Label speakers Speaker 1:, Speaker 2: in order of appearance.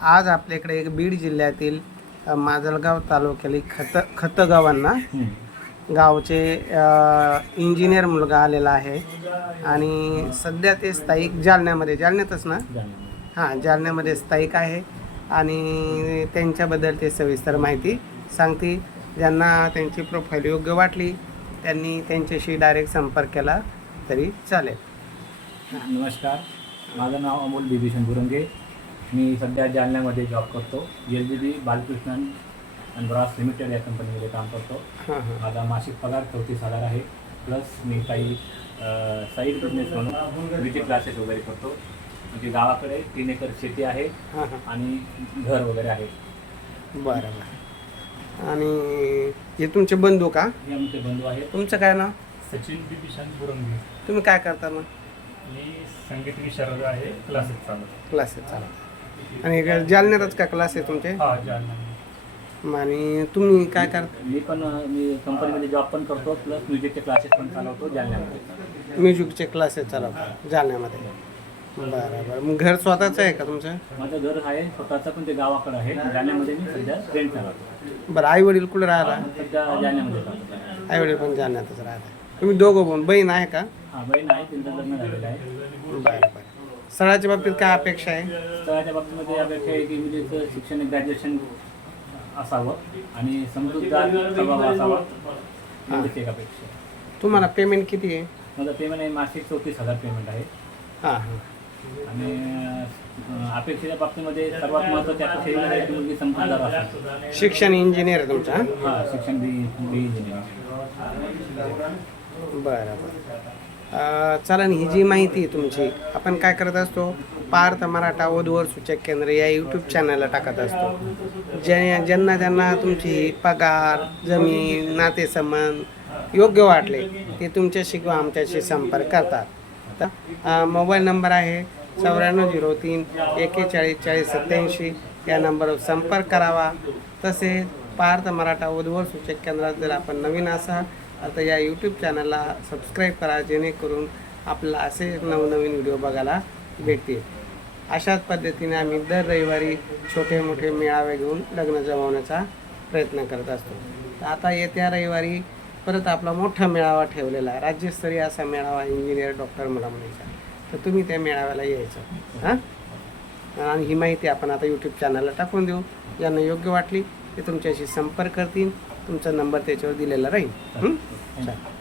Speaker 1: आज आपल्याकडे एक बीड जिल्ह्यातील माजलगाव तालुक्यातील खत खतगावांना गावचे इंजिनियर मुलगा आलेला आहे. आणि सध्या ते स्थायिक जालन्यामध्ये जालन्यातच ना? हां जालन्यामध्ये स्थायिक आहे. आणि त्यांच्याबद्दल ते सविस्तर माहिती सांगते ज्यांना त्यांची प्रोफाईल योग्य वाटली त्यांनी त्यांच्याशी डायरेक्ट संपर्क केला तरी चालेल.
Speaker 2: नमस्कार. माझं नाव अमोल बिभीषण बुरंगे मी सध्या जालन्यामध्ये जॉब करतो. L B B Balakrishnan and Bros limited या कंपनीमध्ये काम करतो.
Speaker 1: हां हां.
Speaker 2: माझा मासिक पगार चौतीस हजार आहे. प्लस मी काही साईड बिझनेस म्हणून ब्युटी क्लासेस वगैरे करतो. म्हणजे गावाकडे तीन एकर शेती आहे
Speaker 1: हां हां.
Speaker 2: आणि घर वगैरे आहे.
Speaker 1: बरं बरं. आणि हे तुमचे बंधू का?
Speaker 2: हे आमचे बंधू आहेत.
Speaker 1: तुमचं काय नाव?
Speaker 3: सचिन बिभीषण बुरंगी.
Speaker 1: तुम्ही काय करता मग?
Speaker 3: मी संगीत विशारद आहे. क्लासेस चालत
Speaker 1: क्लासेस चालू आणि जालन्यातच का क्लास आहे तुमचे?
Speaker 3: हा जालना
Speaker 1: आणि तुम्ही काय करता
Speaker 2: मी पण अं, मी कंपनीमध्ये जॉब पण करतो प्लस म्युझिकचे क्लासेस पण चालवतो जालन्यामध्ये.
Speaker 1: म्युझिकचे क्लासेस चालवता जालन्यामध्ये. बरं बरं. मग घर स्वतःचं आहे का तुमचं?
Speaker 2: माझं घर आहे स्वतःचं पण ते गावाकडं आहे. जालन्यामध्ये मी सध्या रेंट चालवतो.
Speaker 1: बरं आई वडील कुठं राहिला
Speaker 2: सध्या जालन्यामध्ये चालवतो
Speaker 1: आई वडील पण जालन्यातच राहता तुम्ही दोघं बोन बहीण आहे का?
Speaker 2: हा बहीण आहे त्यांचं लग्न झालेलं आहे.
Speaker 1: बरं बरं. स्थळाच्या बाबतीत काय अपेक्षा आहे?
Speaker 2: स्थळाच्या बाबतीमध्ये अपेक्षा आहे की मुलीचं शिक्षण ग्रॅज्युएशन असावं आणि समजूतदार स्वभाव असावा. एवढीच एक अपेक्षा आहे.
Speaker 1: तुम्हाला पेमेंट किती आहे?
Speaker 2: माझं पेमेंट आहे मासिक चौतीस हजार पेमेंट आहे.
Speaker 1: हां हां.
Speaker 2: आणि अं, अपेक्षेच्या बाबतीमध्ये सर्वात महत्त्वाची अपेक्षा आहे की मुलगी समजूतदार असावी.
Speaker 1: शिक्षण इंजिनियर आहे तुमचं? हां?
Speaker 2: हा शिक्षण बी बी
Speaker 1: बरं बरं. चला ही जी माहिती आहे तुमची आपण काय करत असतो? पार्थ मराठा वधूवर सूचक केंद्र या यूट्यूब चॅनलला टाकत असतो. ज्या ज्यांना ज्यांना तुमची पगार जमीन नातेसंबंध योग्य वाटले ते तुमच्याशी किंवा आमच्याशी संपर्क करतात. तर मोबाईल नंबर आहे चौऱ्याण्णव झिरो तीन एकेचाळीस चाळीस सत्याऐंशी. या नंबरवर संपर्क करावा. तसेच पार्थ मराठा वधूवर सूचक केंद्रात जर आपण नवीन असाल आता या यूट्यूब चॅनलला सबस्क्राईब करा जेणेकरून आपल्याला असे नवनवीन व्हिडिओ बघायला भेटतील. अशाच पद्धतीने आम्ही दर रविवारी छोटे मोठे मेळावे घेऊन लग्न जमवण्याचा प्रयत्न करत असतो. तर आता येत्या रविवारी परत आपला मोठा मेळावा ठेवलेला आहे. राज्यस्तरीय असा मेळावा इंजिनियर डॉक्टर मुलामुलीचा तर तुम्ही त्या मेळाव्याला यायचं. हां? आणि ही माहिती आपण आता यूट्यूब चॅनलला टाकून देऊ. ज्यांना योग्य वाटली ते तुमच्याशी संपर्क करतील. तुमचा नंबर त्याच्यावर दिलेला राहील? चालेल